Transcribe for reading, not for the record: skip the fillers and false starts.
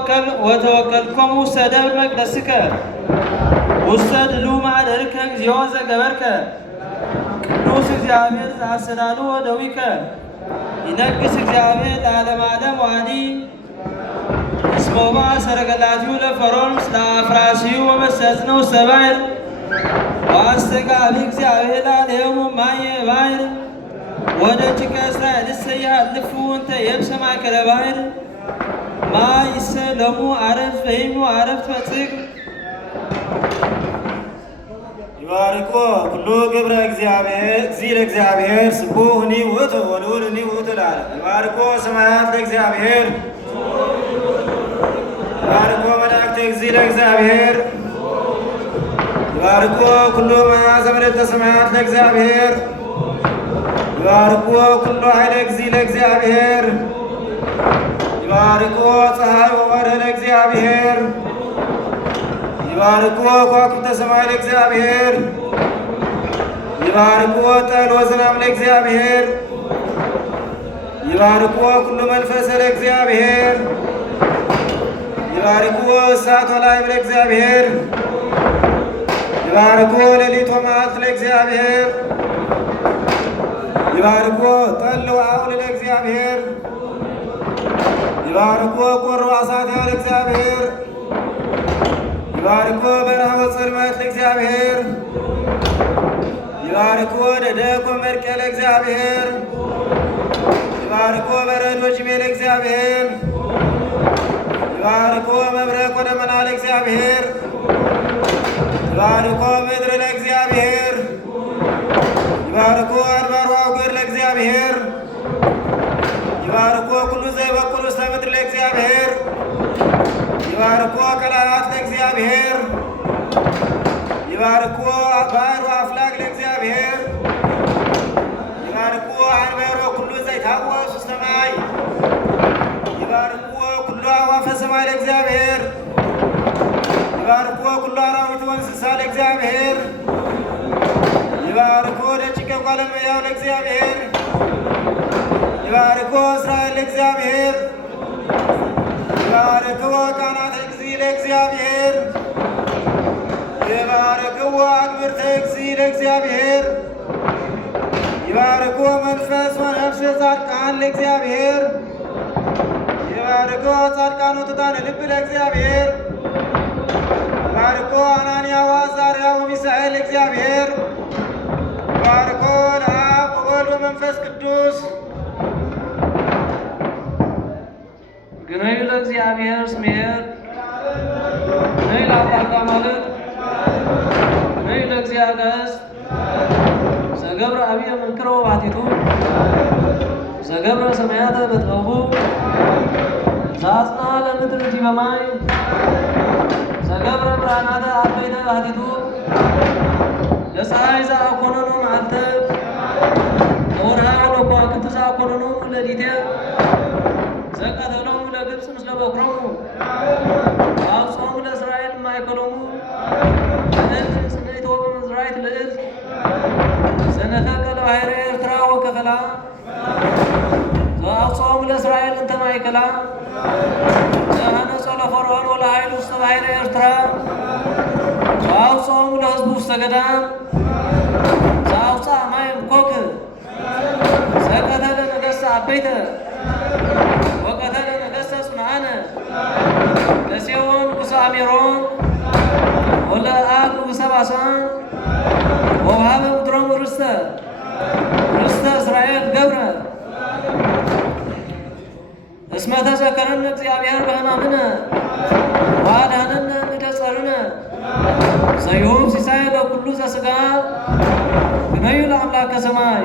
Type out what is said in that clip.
وتوكلكم وسد مقدسك وسد لو ማደርከ እግዚኦ ዘገበርከ ቅዱስ እግዚአብሔር ዘአሰናዱ ወደዊከ ይነግስ እግዚአብሔር ለዓለም ዓለም ዋዲ እስመባ ሰረገላቲው ለፈርዖን ስለ አፍራሲው ወመሰዝነው ሰባይር ዋስተጋቢ እግዚአብሔር ለዓለሙ ማየ ባይር ወደ ጭቃ እስራኤል ያልፉ እንተ የብሰ ማእከለ ባሕር ማይሰለሙ አረፍ ፈይኑ አረፍ ፈጽግ ይባርኮ ኩሉ ግብረ እግዚአብሔር እግዚእ ለእግዚአብሔር ስቡሕኒ ውእቱ ወልዑልኒ ውእቱ ለዓለም። ይባርኮ ሰማያት ለእግዚአብሔር ይባርኮ መላእክተ እግዚእ ለእግዚአብሔር ይባርኮ ኩሉ መዓዘ ምድተ ሰማያት ለእግዚአብሔር ይባርኮ ኩሉ ኃይለ እግዚእ ለእግዚአብሔር ይባርኮ ፀሐይ ወወርኅ ለእግዚአብሔር ይባርኮ ከዋክብተ ሰማይ ለእግዚአብሔር ይባርኮ ጠል ወዝናም ለእግዚአብሔር ይባርኮ ኩሉ መንፈሰ ለእግዚአብሔር ይባርኮ እሳት ወላዕም ለእግዚአብሔር ይባርኮ ሌሊት ወመዓልት ለእግዚአብሔር ይባርኮ ጠል ወአውል ለእግዚአብሔር ይባርኮ ቁር ወአሳትያ ለእግዚአብሔር ይባርኮ በረሃ ወጽልመት ለእግዚአብሔር ይባርኮ ደደቆ መርቄ ለእግዚአብሔር ይባርኮ በረዶ ጅሜ ለእግዚአብሔር ይባርኮ መብረቅ ወደመና ለእግዚአብሔር ይባርኮ ምድር ለእግዚአብሔር ይባርኮ አድባር ወአውግር ለእግዚአብሔር ይባርኮ ኩሉ ዘይበቁል ውስተ ምድር ለእግዚአብሔር ይባርኮ ቀላያት ለእግዚአብሔር ይባርኮ ባሕር ወአፍላግ ለእግዚአብሔር ይባርኮ አንበሮ ኩሉ ዘይታወስ ውስተ ማይ ይባርኮ ኩሉ አዕዋፈ ሰማይ ለእግዚአብሔር ይባርኮ ኩሉ አራዊት ወእንስሳ ለእግዚአብሔር ይባርኮ ደቂቀ ጓለ እመሕያው ለእግዚአብሔር ይባርኮ እስራኤል ለእግዚአብሔር ይባርክዎ ካህናተ እግዚእ ለእግዚአብሔር ይባርክዎ አግብርተ እግዚእ ለእግዚአብሔር ይባርክዎ መንፈስ ወነፍስ ጻድቃን ለእግዚአብሔር ይባርክዎ ጻድቃን ወትሑታነ ልብ ለእግዚአብሔር ይባርክዎ አናንያ ወአዛርያ ወሚሳኤል ለእግዚአብሔር ይባርክዎ ለአብ ወወልድ ወመንፈስ ቅዱስ ግነዩ ለእግዚአብሔር ስሜር ግነዩ ለአምላከ ማለት ግነዩ ለእግዚአብሔር ዘገብረ አብየ መንክሮ ባቲቱ ዘገብረ ሰማያተ በጥበቡ ዘአጽንዐ ለምድር ዲበ ማይ ዘገብረ ብርሃናተ አበይተ ባቲቱ ለፀሐይ ዘአኮነኑ መዓልተ ለወርኃ ወለከዋክብት ዘአኮነኑ ሌሊተ ዘቀተሎሙ ለግብፅ ምስለ በኵሮሙ ወአብጽሖሙ ለእስራኤል ማእከሎሙ ለእልፍ ጽንዕት ወበመዝራዕት ልዕልት ዘነፈቀ ለባሕረ ኤርትራ ወከፈላ ዘአብጽሖሙ ለእስራኤል እንተ ማእከላ ዘአነጾ ለፈርዖን ወለኃይሉ ውስተ ባሕረ ኤርትራ ወአብጽሖሙ ለሕዝቡ ውስተ ገዳም ዘአውፅአ ማየ እምኮክ ዘቀተለ ነገሥተ አበይተ ወቀተለ ነገሥተ ጽኑዓነ ለሴዎን ንጉሠ አሜሮን ወለዐግ ንጉሠ ባሳን ወወሀበ ምድሮሙ ርስተ እስራኤል ገብረ እስመ ተዘከረነ እግዚአብሔር በሕማምነ ወአድኀነነ እምእደ ጸርነ ዘይሁብ ሲሳይ ለኵሉ ዘሥጋ ግነዩ ለአምላከ ሰማይ